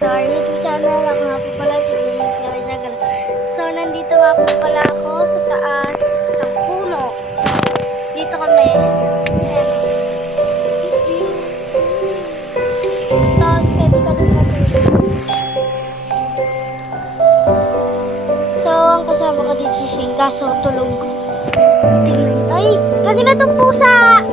to our YouTube channel. Ako nga po pala si Denise Lawisagal. So, nandito nga po pala ako sa taas ng puno. Dito kami. Ayan. Tapos, pwede ka dun matulog. So, ang kasama ko dito si Shane, kaso tulog. Ay, kanina tong pusa!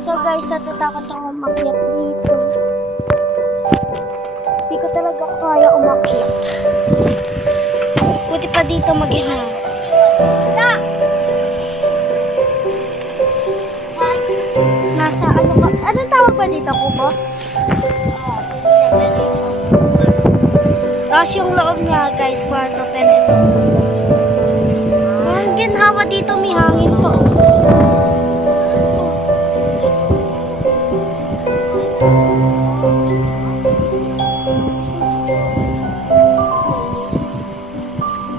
So guys, natatakot ako umakyat dito. Hindi ko talaga kaya umakyat. Buti pa dito mag-ilang. Nasa ano ba? Anong tawag ba dito, Kubo? Tapos yung loob niya guys, kwarto, pero ito. Ang ginhawa dito, may hangin po.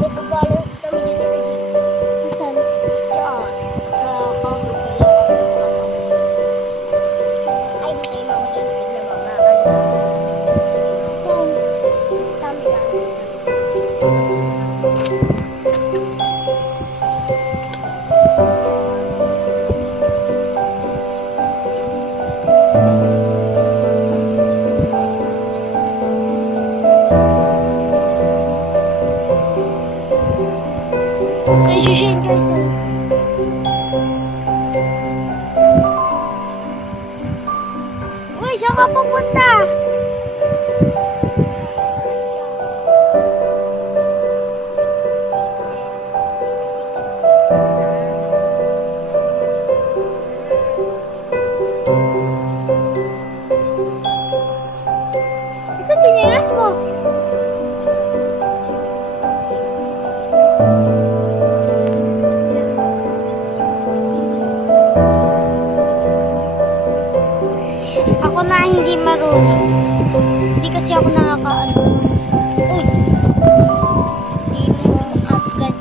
Nagbabalance kami dito na dito. Saan? Diyan. Sa kahoy. Ay, sa'yo mga dyan. Tignan mo, makakalis. Saan? Tapos kami na. Ay, sishin guys. Uy, saan ka pupunta? Isa chinelas mo. Ako na hindi marunong. Hindi kasi ako nakakaano. Uy! Di mo agad.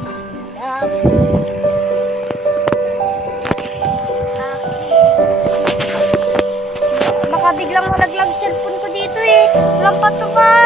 Baka biglang malaglag cellphone ko dito eh. Walang patubay.